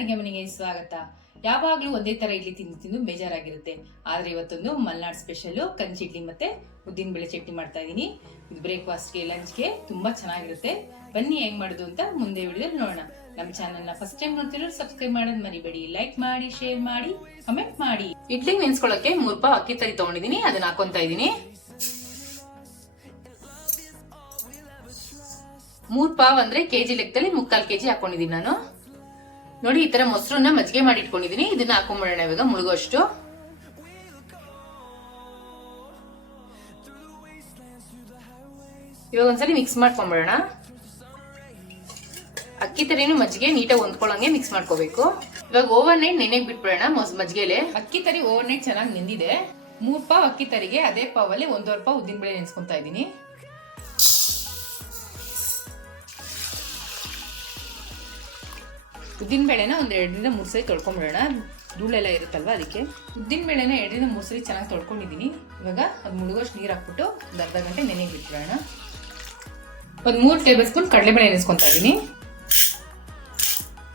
ಅಡಿಗೆ ಮನೆಗೆ ಸ್ವಾಗತ. ಯಾವಾಗ್ಲೂ ಒಂದೇ ತರ ಇಡ್ಲಿ ತಿಂದು ಬೇಜಾರಾಗಿರುತ್ತೆ. ಆದ್ರೆ ಇವತ್ತೊಂದು ಮಲ್ನಾಡ್ ಸ್ಪೆಷಲ್ ಕಂಚಿ ಇಡ್ಲಿ ಮತ್ತೆ ಉದ್ದಿನ ಬೇಳೆ ಚಟ್ನಿ ಮಾಡ್ತಾ ಇದೀನಿ. ಇದು ಬ್ರೇಕ್ಫಾಸ್ಟ್ಗೆ ಲಂಚ್ಗೆ ತುಂಬಾ ಚೆನ್ನಾಗಿರುತ್ತೆ. ಬನ್ನಿ ಹೆಂಗ್ ಮಾಡೋದು ಅಂತ ಮುಂದೆ ವಿಡಿಯೋದಲ್ಲಿ ನೋಡೋಣ. ನಮ್ಮ ಚಾನೆಲ್ ನ ಫಸ್ಟ್ ಟೈಮ್ ನೋಡ್ತಿರೋರು ಸಬ್ಸ್ಕ್ರೈಬ್ ಮಾಡೋದ್ ಮರಿಬೇಡಿ. ಲೈಕ್ ಮಾಡಿ, ಶೇರ್ ಮಾಡಿ, ಕಮೆಂಟ್ ಮಾಡಿ. ಇಡ್ಲಿ ನೆನ್ಸ್ಕೊಳ್ಳೋಕೆ 3 ಪಾವ್ ಅಕ್ಕಿ ತರಿ ತಗೊಂಡಿದೀನಿ, ಅದನ್ನ ಹಾಕೊಂತಾ ಇದೀನಿ. 3 ಪಾವ್ ಅಂದ್ರೆ ಕೆಜಿ ಲೆಕ್ಕದಲ್ಲಿ 3/4 ಕೆಜಿ ಹಾಕೊಂಡಿದೀನಿ ನಾನು. ನೋಡಿ, ಈ ತರ ಮೊಸರನ್ನ ಮಜ್ಜಿಗೆ ಮಾಡಿ ಇಟ್ಕೊಂಡಿದೀನಿ. ಇದನ್ನ ಹಾಕೊಂಡ್ಬಿಡೋಣ ಇವಾಗ ಮುಳುಗೋಷ್ಟು. ಇವಾಗ ಒಂದ್ಸಲಿ ಮಿಕ್ಸ್ ಮಾಡ್ಕೊಂಡ್ಬಿಡೋಣ. ಅಕ್ಕಿ ತರಿನು ಮಜ್ಜಿಗೆ ನೀಟಾಗಿ ಹೊಂದ್ಕೊಳ್ಳಂಗೆ ಮಿಕ್ಸ್ ಮಾಡ್ಕೋಬೇಕು. ಇವಾಗ ಓವರ್ ನೈಟ್ ನೆನೆಗೆ ಬಿಟ್ಬಿಡೋಣ ಮಜ್ಜಿಗೆಲೆ. ಅಕ್ಕಿ ತರಿ ಓವರ್ ನೈಟ್ ಚೆನ್ನಾಗಿ ನೆಂದಿದೆ. 3 ಪಾವ್ ಅಕ್ಕಿ ತರಿಗೆ ಅದೇ ಪಾವಲ್ಲಿ 1.5 ಪಾವ್ ಉದ್ದಿನ ಬೇಳೆ ನೆನೆಸ್ಕೊಂತಾ ಇದೀನಿ. ಉದ್ದಿನ ಬೇಳೆನ ಒಂದ್ 2ರಿಂದ 3 ಸರಿ ತೊಳ್ಕೊಂಡ್ಬಿಡೋಣ. ಧೂಳೆಲ್ಲ ಇರುತ್ತಲ್ವಾ, ಅದಕ್ಕೆ ಉದ್ದಿನ ಬೇಳೆನ 2ರಿಂದ 3 ಸರಿ ಚೆನ್ನಾಗಿ ತೊಳ್ಕೊಂಡಿದೀನಿ. ಇವಾಗ ಅದು ಮುಳುಗೋಷ್ಟು ನೀರು ಹಾಕ್ಬಿಟ್ಟು ಒಂದು ಅರ್ಧ ಗಂಟೆ ನೆನೆಗೆ ಬಿಟ್ಬಿಡೋಣ. ಒಂದು 3 ಟೇಬಲ್ ಸ್ಪೂನ್ ಕಡಲೆಬೇಳೆ ನೆನೆಸ್ಕೊಂತಾ ಇದೀನಿ.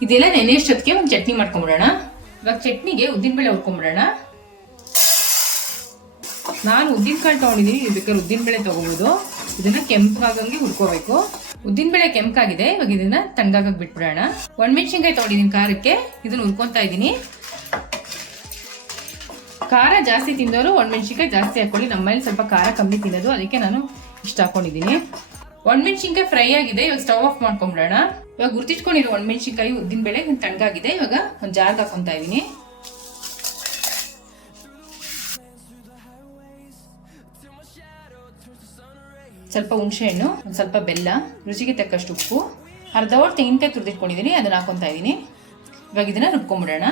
ಇದೆಲ್ಲ ನೆನೆಯಷ್ಟೊತ್ತಿಗೆ ಒಂದು ಚಟ್ನಿ ಮಾಡ್ಕೊಂಡ್ಬಿಡೋಣ. ಇವಾಗ ಚಟ್ನಿಗೆ ಉದ್ದಿನ ಬೇಳೆ ಹುರ್ಕೊಂಡ್ಬಿಡೋಣ. ನಾನು ಉದ್ದಿನ ಕಾಳು ತಗೊಂಡಿದೀನಿ, ಬೇಕಾದ್ರೆ ಉದ್ದಿನ ಬೇಳೆ ತಗೋಬಹುದು. ಇದನ್ನ ಕೆಂಪಾಗಂಗೆ ಹುರ್ಕೋಬೇಕು. ಉದ್ದಿನ ಬೇಳೆ ಕೆಂಪಾಗಿದೆ. ಇವಾಗ ಇದನ್ನ ತಣ್ಣಗಾಗಕ್ಕೆ ಬಿಟ್ಬಿಡೋಣ. ಒಣಮೆಣಸಿನ್ಕಾಯಿ ತಗೊಂಡಿದ್ದೀನಿ ಖಾರಕ್ಕೆ, ಇದನ್ನ ಹುರ್ಕೊಂತಾ ಇದ್ದೀನಿ. ಖಾರ ಜಾಸ್ತಿ ತಿಂದವರು ಒಣಮೆಣಸಿನ್ಕಾಯಿ ಜಾಸ್ತಿ ಹಾಕೊಳ್ಳಿ. ನಮ್ಮಲ್ಲಿ ಸ್ವಲ್ಪ ಖಾರ ಕಮ್ಮಿ ತಿನ್ನೋದು, ಅದಕ್ಕೆ ನಾನು ಇಷ್ಟ ಹಾಕೊಂಡಿದ್ದೀನಿ. ಒಣಮೆಣಸಿನ್ಕಾಯಿ ಫ್ರೈ ಆಗಿದೆ. ಇವಾಗ ಸ್ಟವ್ ಆಫ್ ಮಾಡ್ಕೊಂಡ್ಬಿಡೋಣ. ಇವಾಗ ಗುರ್ತಿಟ್ಕೊಂಡಿರೋ ಒಣಮೆಣಸಿನ್ಕಾಯಿ ಉದ್ದಿನ ಬೇಳೆ ತಣ್ಣಗಾಗಿದೆ. ಇವಾಗ ಒಂದು ಜಾರ್ಗೆ ಹಾಕೊಂತಾ ಇದೀನಿ. ಸ್ವಲ್ಪ ಹುಣಸೆ ಹಣ್ಣು, ಒಂದು ಸ್ವಲ್ಪ ಬೆಲ್ಲ, ರುಚಿಗೆ ತಕ್ಕಷ್ಟು ಉಪ್ಪು, ಅರ್ಧ ಒಟ್ಟು ತೆಂಗಿನಕಾಯಿ ತುರಿದಿಟ್ಕೊಂಡಿದ್ದೀನಿ, ಅದನ್ನ ಹಾಕೊಂತಾ ಇದೀನಿ. ಇವಾಗ ಇದನ್ನ ರುಬ್ಕೊಂಡ್ಬಿಡೋಣ.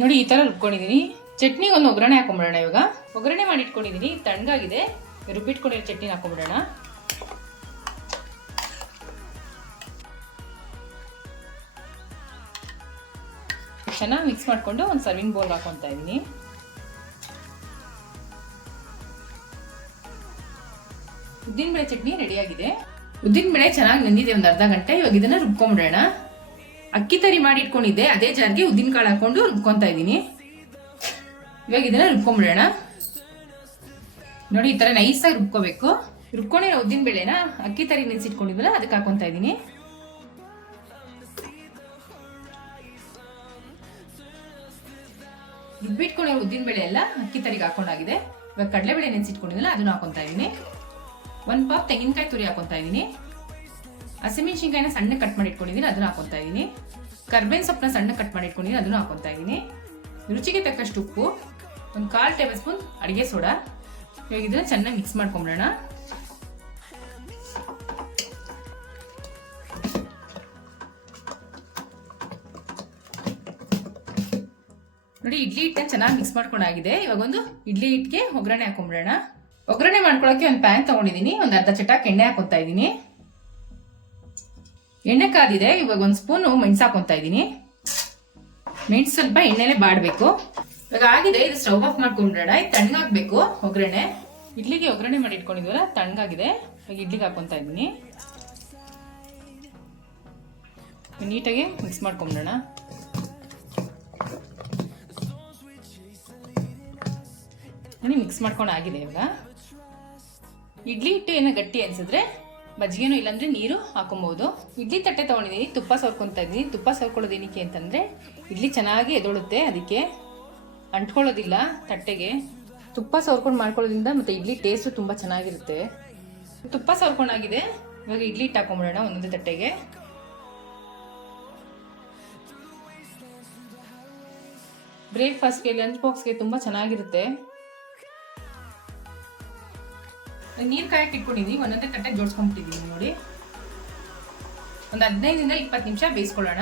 ನೋಡಿ, ಈ ತರ ರುಬ್ಕೊಂಡಿದೀನಿ. ಚಟ್ನಿಗೆ ಒಂದು ಒಗ್ಗರಣೆ ಹಾಕೊಂಡ್ಬಿಡೋಣ. ಇವಾಗ ಒಗ್ಗರಣೆ ಮಾಡಿ ಇಟ್ಕೊಂಡಿದೀನಿ, ತಣ್ಣಗಾಗಿದೆ. ರುಬ್ಬಿಟ್ಕೊಂಡಿರೋ ಚಟ್ನಿ ಹಾಕೊಂಡ್ಬಿಡೋಣ. ಚೆನ್ನಾಗಿ ಮಿಕ್ಸ್ ಮಾಡ್ಕೊಂಡು ಒಂದು ಸರ್ವಿಂಗ್ ಬೌಲ್ ಹಾಕೊಂತಾ ಇದೀನಿ. ಉದ್ದಿನ ಬೇಳೆ ಚಟ್ನಿ ರೆಡಿ ಆಗಿದೆ. ಉದ್ದಿನ ಬೇಳೆ ಚೆನ್ನಾಗಿ ನೆಂದಿದೆ ಒಂದು ಅರ್ಧ ಗಂಟೆ. ಇವಾಗ ಇದನ್ನ ರುಬ್ಕೊಂಡ್ಬಿಡೋಣ. ಅಕ್ಕಿ ತರಿ ಮಾಡಿ ಇಟ್ಕೊಂಡಿದ್ದೆ, ಅದೇ ಜಾರ್ಗೆ ಉದ್ದಿನ ಕಾಳು ಹಾಕೊಂಡು ರುಬ್ಕೊಂತಾ ಇದ್ದೀನಿ. ಇವಾಗ ಇದನ್ನ ರುಬ್ಕೊಂಡ್ಬಿಡೋಣ. ನೋಡಿ, ಈ ತರ ನೈಸಾಗಿ ರುಬ್ಕೋಬೇಕು. ರುಬ್ಕೊಂಡಿರೋ ಉದ್ದಿನ ಬೇಳೆನ ಅಕ್ಕಿ ತರಿ ನೆನೆಸಿಟ್ಕೊಂಡಿದ್ವಲ್ಲ ಅದಕ್ಕೆ ಹಾಕೊಂತಾ ಇದ್ದೀನಿ. ರುಬ್ಬಿಟ್ಕೊಂಡಿರೋ ಉದ್ದಿನ ಬೇಳೆ ಎಲ್ಲ ಅಕ್ಕಿ ತರಿಗೆ ಹಾಕೊಂಡಾಗಿದೆ. ಇವಾಗ ಕಡಲೆಬೇಳೆ ನೆನೆಸಿಟ್ಕೊಂಡಿದ್ವಲ್ಲ ಅದನ್ನ ಹಾಕೊಂತಾ ಇದ್ದೀನಿ. 1 ಪಾವ್ ತೆಂಗಿನಕಾಯಿ ತುರಿ ಹಾಕೊಂತಾ ಇದೀನಿ. ಹಸಿಮೆಣಸಿನ್ಕಾಯಿನ ಸಣ್ಣ ಕಟ್ ಮಾಡಿ ಇಟ್ಕೊಂಡಿದ್ದೀನಿ, ಅದನ್ನ ಹಾಕೊಂತಾ ಇದೀನಿ. ಕರ್ಬೇವಿನ ಸೊಪ್ಪನ್ನ ಸಣ್ಣ ಕಟ್ ಮಾಡಿ ಇಟ್ಕೊಂಡಿದ್ದೀನಿ, ಅದನ್ನ ಹಾಕೊಂತಾ ಇದೀನಿ. ರುಚಿಗೆ ತಕ್ಕಷ್ಟು ಉಪ್ಪು, ಒಂದು 1/4 ಟೇಬಲ್ ಸ್ಪೂನ್ ಅಡಿಗೆ ಸೋಡಾ. ಇವಾಗ ಇದನ್ನ ಚೆನ್ನಾಗಿ ಮಿಕ್ಸ್ ಮಾಡ್ಕೊಂಡ್ಬಿಡೋಣ. ನೋಡಿ, ಇಡ್ಲಿ ಹಿಟ್ಟನ್ನ ಚೆನ್ನಾಗಿ ಮಿಕ್ಸ್ ಮಾಡ್ಕೊಂಡಾಗಿದೆ. ಇವಾಗ ಒಂದು ಇಡ್ಲಿ ಹಿಟ್ಟಿಗೆ ಒಗ್ಗರಣೆ ಹಾಕೊಂಡ್ಬಿಡೋಣ. ಒಗ್ಗರಣೆ ಮಾಡ್ಕೊಳ್ಳೋಕೆ ಒಂದು ಪ್ಯಾನ್ ತಗೊಂಡಿದ್ದೀನಿ, ಒಂದು ಅರ್ಧ ಚಟಾಕ್ ಎಣ್ಣೆ ಹಾಕೊಂತಾ ಇದ್ದೀನಿ. ಎಣ್ಣೆ ಕಾದಿದೆ. ಇವಾಗ ಒಂದು ಸ್ಪೂನು ಮೆಣಸು ಹಾಕೊಂತಾ ಇದ್ದೀನಿ. ಮೆಣಸು ಸ್ವಲ್ಪ ಎಣ್ಣೆಲೆ ಬಾಡಬೇಕು. ಇವಾಗ ಆಗಿದೆ, ಇದು ಸ್ಟವ್ ಆಫ್ ಮಾಡ್ಕೊಂಡ್ಬಿಡೋಣ. ಇದು ತಣ್ಣಗಾಗಬೇಕು ಒಗ್ಗರಣೆ. ಇಡ್ಲಿಗೆ ಒಗ್ಗರಣೆ ಮಾಡಿ ಇಟ್ಕೊಂಡಿದ್ವಲ್ಲ ತಣ್ಣಗಾಗಿದೆ. ಇವಾಗ ಇಡ್ಲಿಗೆ ಹಾಕೊಂತಾ ಇದ್ದೀನಿ. ನೀಟಾಗಿ ಮಿಕ್ಸ್ ಮಾಡ್ಕೊಂಡ್ಬಿಡೋಣ. ನೋಡಿ, ಮಿಕ್ಸ್ ಮಾಡ್ಕೊಂಡು ಆಗಿದೆ. ಇವಾಗ ಇಡ್ಲಿ ಹಿಟ್ಟು ಏನೋ ಗಟ್ಟಿ ಅನ್ಸಿದ್ರೆ ಮಜ್ಜಿಗೆನೂ ಇಲ್ಲಾಂದ್ರೆ ನೀರು ಹಾಕೊಬಹುದು. ಇಡ್ಲಿ ತಟ್ಟೆ ತಗೊಂಡಿದ್ದೀನಿ, ತುಪ್ಪ ಸವರ್ಕೊಂತಾ ಇದ್ದೀನಿ. ತುಪ್ಪ ಸವರ್ಕೊಳ್ಳೋದು ಏನಕ್ಕೆ ಅಂತಂದ್ರೆ ಇಡ್ಲಿ ಚೆನ್ನಾಗಿ ಎದೊಳುತ್ತೆ, ಅದಕ್ಕೆ ಅಂಟ್ಕೊಳ್ಳೋದಿಲ್ಲ ತಟ್ಟೆಗೆ. ತುಪ್ಪ ಸವರ್ಕೊಂಡು ಮಾಡ್ಕೊಳ್ಳೋದ್ರಿಂದ ಮತ್ತೆ ಇಡ್ಲಿ ಟೇಸ್ಟು ತುಂಬಾ ಚೆನ್ನಾಗಿರುತ್ತೆ. ತುಪ್ಪ ಸವರ್ಕೊಂಡಾಗಿದೆ. ಇವಾಗ ಇಡ್ಲಿ ಹಿಟ್ಟು ಹಾಕೊಂಡ್ಬಿಡೋಣ ಒಂದೊಂದೇ ತಟ್ಟೆಗೆ. ಬ್ರೇಕ್ಫಾಸ್ಟ್ಗೆ, ಲಂಚ್ ಬಾಕ್ಸ್ಗೆ ತುಂಬಾ ಚೆನ್ನಾಗಿರುತ್ತೆ. ನೀರು ಕಾಯಕ್ಕೆ ಇಟ್ಕೊಂಡಿದ್ದೀನಿ, ಒಂದೊಂದೇ ತಟ್ಟೆ ಜೋಡಿಸ್ಕೊಂಡ್ಬಿಟ್ಟಿದ್ದೀನಿ. ನೋಡಿ, ಒಂದು 15ರಿಂದ 20 ನಿಮಿಷ ಬೇಯಿಸ್ಕೊಳ್ಳೋಣ.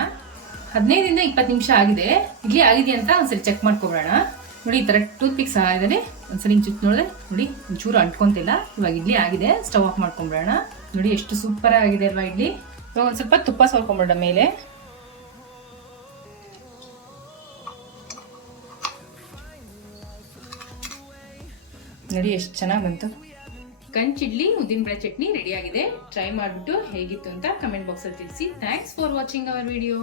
15ರಿಂದ 20 ನಿಮಿಷ ಆಗಿದೆ. ಇಡ್ಲಿ ಆಗಿದೆ ಅಂತ ಒಂದ್ಸರಿ ಚೆಕ್ ಮಾಡ್ಕೊಬಿಡೋಣ. ನೋಡಿ, ಈ ತರ ಟೂತ್ ಪಿಕ್ ಸಹಾಯದಲ್ಲಿ ಒಂದ್ಸರಿ ಚುಚ್ಚಿ ನೋಡಿದ್ರೆ ನೋಡಿ ಒಂಚೂರು ಅಂಟ್ಕೊಂತಿಲ್ಲ. ಇವಾಗ ಇಡ್ಲಿ ಆಗಿದೆ. ಸ್ಟವ್ ಆಫ್ ಮಾಡ್ಕೊಂಡ್ಬಿಡೋಣ. ನೋಡಿ, ಎಷ್ಟು ಸೂಪರ್ ಆಗಿದೆ ಅಲ್ವಾ ಇಡ್ಲಿ. ಇವಾಗ ಒಂದ್ ಸ್ವಲ್ಪ ತುಪ್ಪ ಸವರ್ಕೊಂಡ್ಬಿಡೋಣ ಮೇಲೆ. ನೋಡಿ, ಎಷ್ಟು ಚೆನ್ನಾಗಿ ಬಂತು. ಕಂಚಿ ಇಡ್ಲಿ ಉದ್ದಿನ ಬೇಳೆ ಚಟ್ನಿ ರೆಡಿ ಆಗಿದೆ. ಟ್ರೈ ಮಾಡಿಬಿಟ್ಟು ಹೇಗಿತ್ತು ಅಂತ ಕಮೆಂಟ್ ಬಾಕ್ಸ್ ಅಲ್ಲಿ ತಿಳಿಸಿ. Thanks for watching our video.